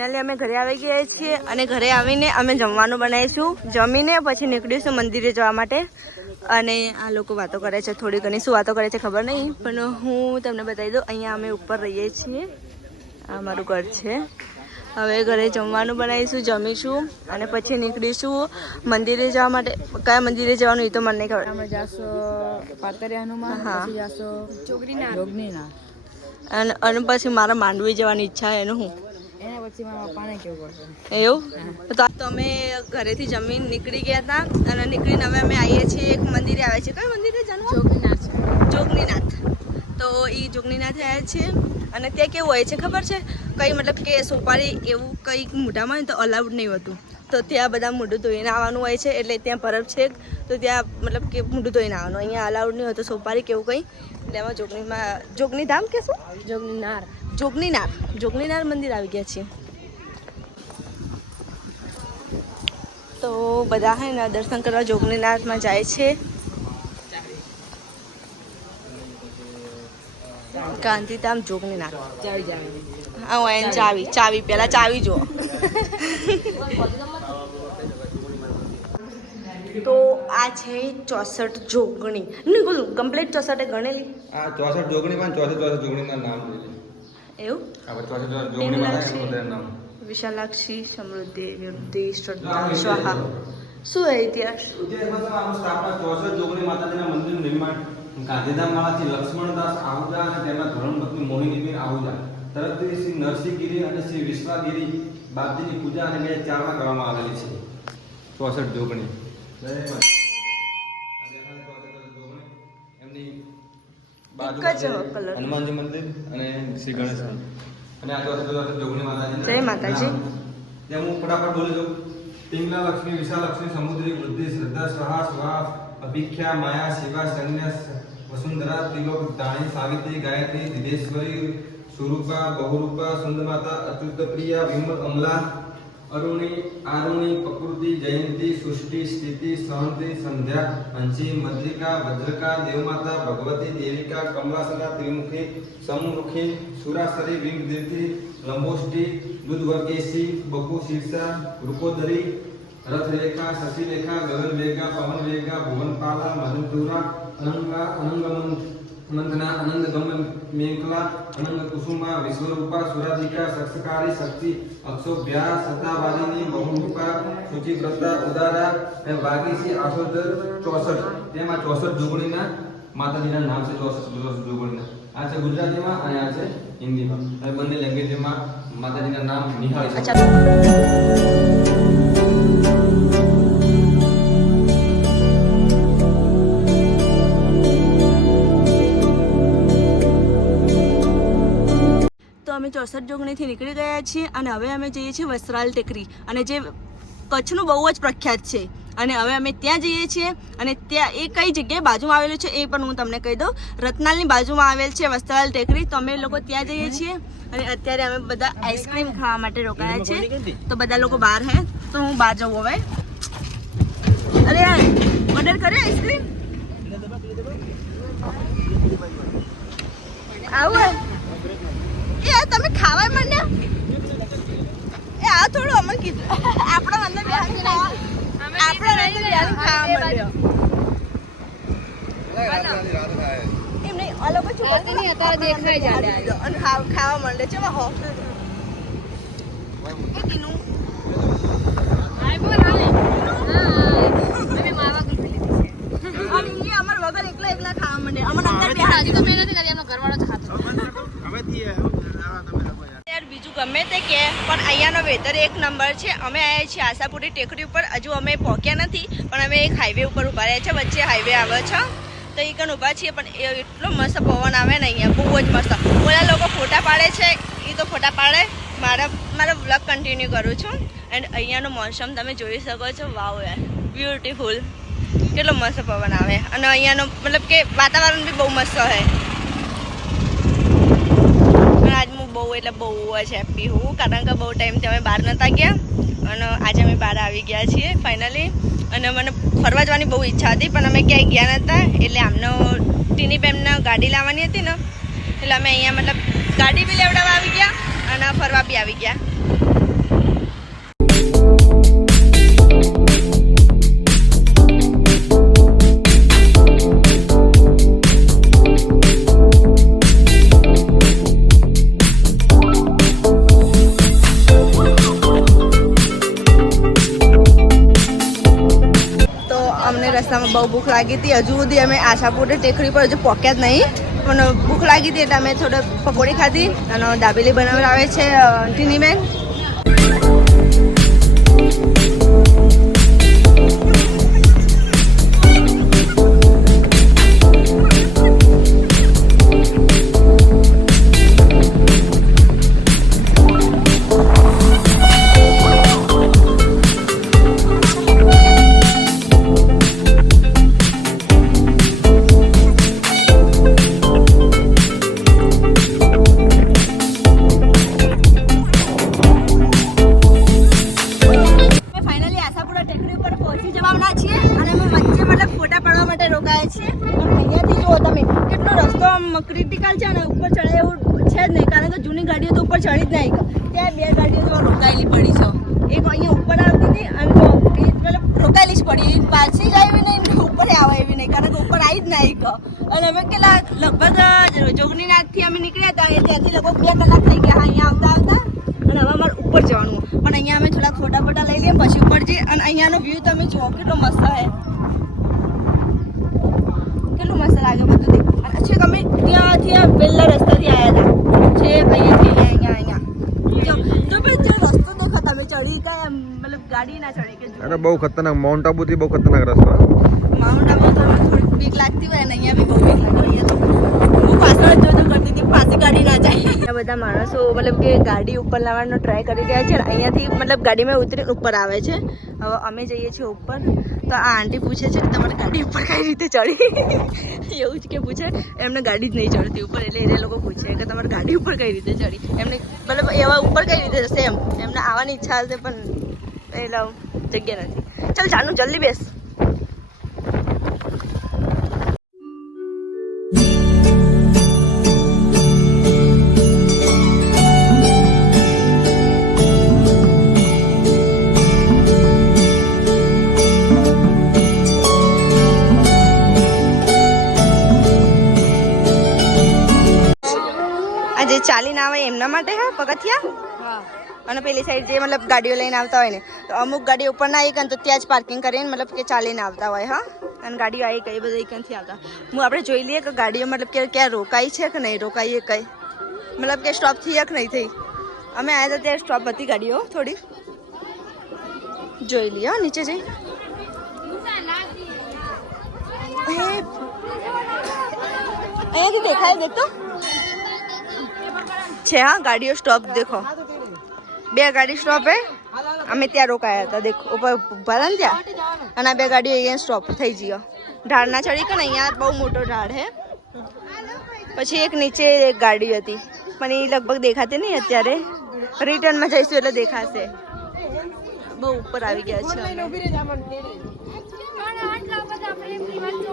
અમે ઘરે આવી ગયા છીએ અને ઘરે આવીને અમે જમવાનું બનાવીશું. જમીને પછી નીકળીશું મંદિરે જવા માટે. અને આ લોકો વાતો કરે છે થોડી ઘણી. શું વાતો કરે છે ખબર નહીં, પણ હું તમને બતાવી દઉં. અહીંયા અમે ઉપર રહીએ છીએ. આ અમારું ઘર છે. હવે ઘરે જમવાનું બનાવીશું, જમીશું અને પછી નીકળીશું મંદિરે જવા માટે. કયા મંદિરે જવાનું એ તો મને નહીં ખબર. અમે જાશો પાતરિયા હનુમાન, પછી જાશો જોગણીનાથ અને પછી મારા માંડવી જવાની ઈચ્છા એનું હું એના પછી મારા પપ્પાને કેવું પડશે એવું. તો અમે ઘરેથી જમીન નીકળી ગયા હતા અને નીકળીને હવે અમે આવીએ છીએ એક મંદિરે આવે છે. કયું મંદિરે જાણવું? જોગણીનાથ છે. જોગણીનાથ. તો એ જોગણીનાથ આવ્યા છે અને ત્યાં કેવું હોય છે ખબર છે? કંઈ મતલબ કે સોપારી એવું કંઈક મોઢામાં હોય ને તો અલાઉડ નહીં હોતું. તો ત્યાં બધા મોઢું ધોઈને આવવાનું હોય છે. એટલે ત્યાં પરબ છે તો ત્યાં મતલબ કે મોઢું ધોઈને આવવાનું. અહીંયા અલાઉડ નહીં હોતું સોપારી કેવું કંઈ. એટલે એમાં જોગણીધામ કે શું? જોગણીનાથ મંદિર આવી ગયા છીએ. તો બધા હે ને દર્શન કરવા જોગણીનાથમાં જાય છે. ગાંધીધામ જોગણીનાથ. ચાવી પહેલા ચાવી જુઓ. તો આ છે 64 જોગણી. નહીં બોલું કમ્પ્લીટ 64 ગણેલી. આ 64 જોગણીમાં 64 જોગણીના નામ છે. એવું આ 64 જોગણીમાં નામ વિશાલાક્ષી, સમૃદ્ધિ, નિવૃત્તિ, શ્રદ્ધા, સ્વાહા. શું હે ઇતિહાસ? ઇતિહાસમાં આનું સ્થાપના 64 જોગણી માતાજીના મંદિરનું નિર્માણ ગાંધીધામમાંથી લક્ષ્મણદાસ આહુજા અને તેમના ધર્મપત્ની મોહિનીબેન આહુજા તરફથી શ્રી નરસિંહગીરી અને શ્રી વિશ્વાગીરી બાપજીની પૂજા અને 2004માં કરવામાં આવેલી છે. 64 જોગણી. એમની હનુમાનજી મંદિર અને શ્રી ગણેશ અને આ 64 જોગણી માતાજી. જય માતાજી. જેમ હું ફટાફટ બોલી દઉં. પિંગલા લક્ષ્મી, વિશાલક્ષ્મી, સમુદ્રી, વૃદ્ધિ, શ્રદ્ધા, સ્વાહા, સ્વાહ, અભિખ્યા, માયા, શિવા, શન્ય, વસુંધરા, ત્રિલોક, દાણી, સાવિત્રી, ગાયત્રી, દિદેશ્વરી, સુરૂપા, બહુરૂપા, સુંદમાતા, અચ્યુતપ્રિયા, વિમલ, અમલા, અરુણી, આરુણી, પ્રકૃતિ, જયંતી, સૃષ્ટિ, સ્થિતિ, સહંતિ, સંધ્યા, અંશી, મદ્રિકા, વજ્રકા, દેવમાતા, ભગવતી, દેવિકા, કમલાસના, ત્રિમુખી, સમુખી, સુરાસરી, વિંગદીર્થી, લંબોષ્ટી, દૂધવર્ગેશી, બકુ, શીર્ષા, રૂપોદરી, રથરેખા, શશિરેખા, ગગનવેગા, પવનવેગા, ભુવનપાલા, મધુતુરા, અનંગમંથના, અનંતગમ મેંકલા, અનંગ કુસુમા, વિશ્વરૂપા, સુરાધિકા, સક્ષકારી, શક્તિ, અક્ષોભ્યા, સતાવાદિની, બહુરૂપા, શુચિવ્રતા, ઉદારા અને વાગીસી, આસોદર 64. તેમાં 64 જોગણીના માતાજીના નામ છે. 64 જોગણીના આ છે ગુજરાતીમાં અને આ છે હિન્દીમાં. હવે બંને લેંગ્વેજમાં માતાજીના નામ નિહાળી શકો. તો અમે 64 જોગણીથી નીકળી ગયા છીએ અને હવે અમે જઈએ છીએ વસ્ત્રાલ ટેકરી. અને જે કચ્છનું બહુ જ પ્રખ્યાત છે. અને હવે અમે ત્યાં જઈએ છીએ અને ત્યાં એ કઈ જગ્યાએ બાજુમાં આવેલું છે એ પણ હું તમને કહી દઉં. રતનાલની બાજુમાં આવેલ છે વસ્ત્રાલ ટેકરી. તો અમે લોકો ત્યાં જઈએ છીએ અને અત્યારે અમે બધા આઈસ્ક્રીમ ખાવા માટે રોકાયા છે. તો બધા લોકો બહાર હે તો હું બહાર જવું હવે. અરે ઓર્ડર કરે આઈસ્ક્રીમ આવું એ તમે ખાવા માંડ્યા એ આ થોડું અમને કીધું આપણા અંદર ખાવા માંડ્યો એમ નહીં અલગ જ ખાવા માંડે છે અમારા વગર એકલા ખાવા માંડે. બીજું ગમે તે કે પણ અહીંયાનો વેધર એક નંબર છે. અમે આવ્યા છીએ આશાપુરી ટેકરી ઉપર. હજુ અમે પહોંચ્યા નથી પણ અમે એક હાઈવે ઉપર ઉભા રહ્યા છે. વચ્ચે હાઈવે આવે છે તો એ કણ ઊભા છીએ. પણ એટલો મસ્ત પવન આવે ને અહીંયા, બહુ જ મસ્ત. ઓલા લોકો ફોટા પાડે છે એ તો ફોટા પાડે. મારો વ્લોગ કન્ટિન્યુ કરું છું. એન્ડ અહીંયાનો મોસમ તમે જોઈ શકો છો. વાવ યાર, બ્યુટીફુલ. કેટલો મસ્ત પવન આવે અને અહીંયાનો મતલબ કે વાતાવરણ બી બહુ મસ્ત હોય. આજ હું બહુ એટલે બહુ જ હેપી હું, કારણ કે બહુ ટાઈમથી અમે બહાર નહોતા ગયા અને આજે અમે બહાર આવી ગયા છીએ ફાઇનલી. અને મને ફરવા જવાની બહુ ઈચ્છા હતી પણ અમે ક્યાંય ગયા નહોતા. એટલે આમનો ટીની બેનને ગાડી લાવવાની હતી ને એટલે અમે અહીંયા મતલબ ગાડી બી લેવડાવવા આવી ગયા અને ફરવા બી આવી ગયા. બહુ ભૂખ લાગી હતી. હજુ સુધી અમે આશાપુરી ટેકરી પર હજુ પહોંચ્યા જ નહીં, પણ ભૂખ લાગી હતી એટલે અમે થોડો પકોડી ખાધી અને દાબેલી બનાવડાવે છે આંટીની બેન. ક્રિટિકલ છે ને, ઉપર ચડે એવું છે જ નહીં, કારણ કે જૂની ગાડીઓ તો ઉપર ચડી જ નહીં. ત્યાં બે ગાડીઓ તો રોકાયેલી પડી છે. એક અહીંયા ઉપર આવતી હતી અને તો મતલબ રોકાયેલી જ પડી, પાછી જાય એવી નહીં, ઉપર આવે એવી નહીં, કારણ કે ઉપર આવી જ નહીં. અને અમે કેટલા લગભગ જોગણીનાથથી અમે નીકળ્યા હતા, ત્યાંથી લગભગ 2 કલાક થઈ ગયા અહીંયા આવતા આવતા. અને હવે અમારે ઉપર જવાનું, પણ અહીંયા અમે થોડાક ફોટા ફોટા લઈ લઈએ પછી ઉપર જઈએ. અને અહીંયાનો વ્યૂ તમે જુઓ કેટલો મસ્ત છે, કેટલું મસ્ત લાગે બધું દેખ. છે કે અમે ત્યાંથી પહેલા રસ્તાથી આવ્યા હતા, છે અહીંયા જો પણ જે રસ્તો દેખા તમે ચડી ગયા મતલબ ગાડી ના ચડે કે અરે બહુ ખતરનાક, માઉન્ટ આબુ થી બહુ ખતરનાક રસ્તો. માઉન્ટ આબુ તો થોડી બીક લાગતી હોય ને, અહીંયા બી બહુ બીક લાગે. અહીંયા તો હું પાછળ જોજો કરતી હતી, પાછી ગાડી ના જાય. આ બધા માણસો મતલબ કે ગાડી ઉપર લાવવાનો ટ્રાય કરી રહ્યા છે. અહીંયાથી મતલબ ગાડીમાં ઉતરી ઉપર આવે છે. હવે અમે જઈએ છીએ ઉપર, તો આ આંટી પૂછે છે કે તમારે ગાડી ઉપર કઈ રીતે ચડી, એવું જ કે પૂછે. એમને ગાડી જ નહીં ચડતી ઉપર, એટલે એ લોકો પૂછે કે તમારે ગાડી ઉપર કઈ રીતે ચડી. એમને મતલબ એવા ઉપર કઈ રીતે જશે એમને આવવાની ઈચ્છા હશે, પણ એટલે જગ્યા નથી. ચાલ ચાલુ જલ્દી બેસ. જે ચાલીને આવે એમના માટે હા પગથિયા, અને પેલી સાઈડ જે મતલબ ગાડીઓ લઈને આવતા હોય ને, તો અમુક ગાડી ઉપર ના આવી તો ત્યાં જ પાર્કિંગ કરીને મતલબ કે ચાલીને આવતા હોય. હા, અને ગાડીઓ આવી કઈ બધા ક્યાંથી આવતા. હું આપણે જોઈ લઈએ કે ગાડીઓ મતલબ કે ક્યાં રોકાઈ છે કે નહીં રોકાઈ, કઈ મતલબ કે સ્ટોપ થઈ કે નહીં થઈ. અમે આવ્યા હતા ત્યારે સ્ટોપ હતી ગાડીઓ, થોડી જોઈ લઈએ નીચે જઈ. અહીંયાથી દેખાય દેખતો છે. હા, ગાડીઓ સ્ટોપ દેખો, 2 ગાડી સ્ટોપ હે. અમે ત્યાં રોકાયા હતા, દેખો ઉપર ઉભા હતા ને ત્યાં, અને આ 2 ગાડીઓ અહીંયા સ્ટોપ થઈ ગયો. ઢાળ ના ચડી કે ને, અહીંયા બહુ મોટો ઢાળ હે. પછી એક નીચે એક ગાડી હતી, પણ એ લગભગ દેખાતી નહીં અત્યારે. રિટર્નમાં જઈશું એટલે દેખાશે. બહુ ઉપર આવી ગયા છે.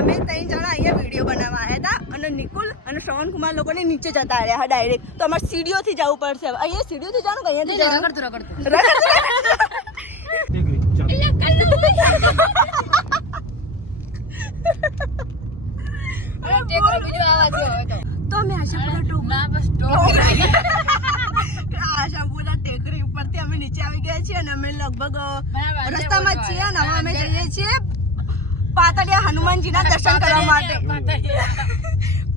અમે 3 જણા અહીંયા વિડીયો બનાવવા આવ્યા હતા, અને નિકુલ અને શ્રવણ કુમાર લોકોને નીચે જતા રહ્યા ડાયરેક્ટ. તો અમારે સીડીઓથી જવું પડશે. અહીંયા સીડીઓથી જવાનું કે અહીંયાથી તો અમે આશાપુરા ટેકરી ઉપરથી અમે નીચે આવી ગયા છીએ, અને અમે લગભગ રસ્તામાં જ છીએ. અને હવે અમે જઈએ છીએ પાતળિયા હનુમાનજીના દર્શન કરવા માટે.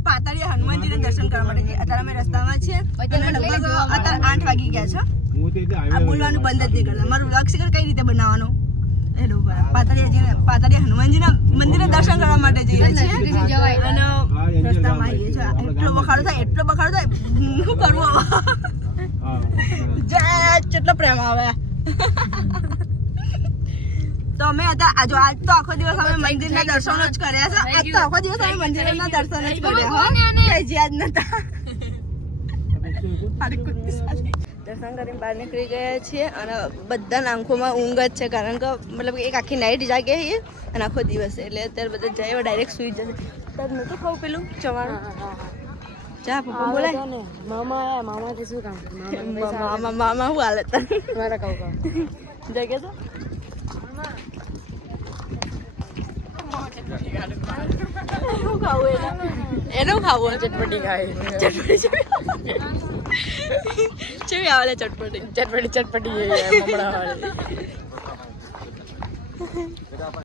પાતળિયા હનુમાનજીના દર્શન કરવા માટે અત્યારે અમે રસ્તામાં છીએ, અને લગભગ અત્યારે 8 વાગી ગયા છે. આ બોલવાનું બંધ જ નહીં કરતા. મારું લક્ષ્ય કઈ રીતે બનાવવાનું. હેલો, પાતળિયા હનુમાનજીના મંદિરે દર્શન કરવા માટે જઈએ છીએ, અને રસ્તામાં આવીએ છીએ. એટલો બખાડો થાય, એટલો બખાડો થાય, શું કરવું હવે. જય કેટલો પ્રેમ આવે. તો અમે હતા જો આજ તો આખો દિવસ અમે મંદિરના દર્શનો જ કર્યા છે. આજ તો આખો દિવસ અમે મંદિરના દર્શન જ કર્યા. કઈ જ યાદ નતા. દર્શન કરીને બહાર નીકળી ગયા છીએ, અને બધાના આંખોમાં ઊંઘ જ છે, કારણ કે મતલબ એક આખી નાઈટ જાગે છે અને આખો દિવસ, એટલે અત્યારે બધા જાય ડાયરેક્ટ સુઈ જશે. તાર નતું ખાવું પેલું ચવાણું. જા પપ્પા બોલાય. મામા આયા, મામાથી શું કામ? મામા શું હાલત મારા કાવ જગે તો શું ખાવું એનું ખાવું ચટપટી ખાય. ચટપટી ચેવી આવે ચટપટી ચટપટી મમડા વાળી.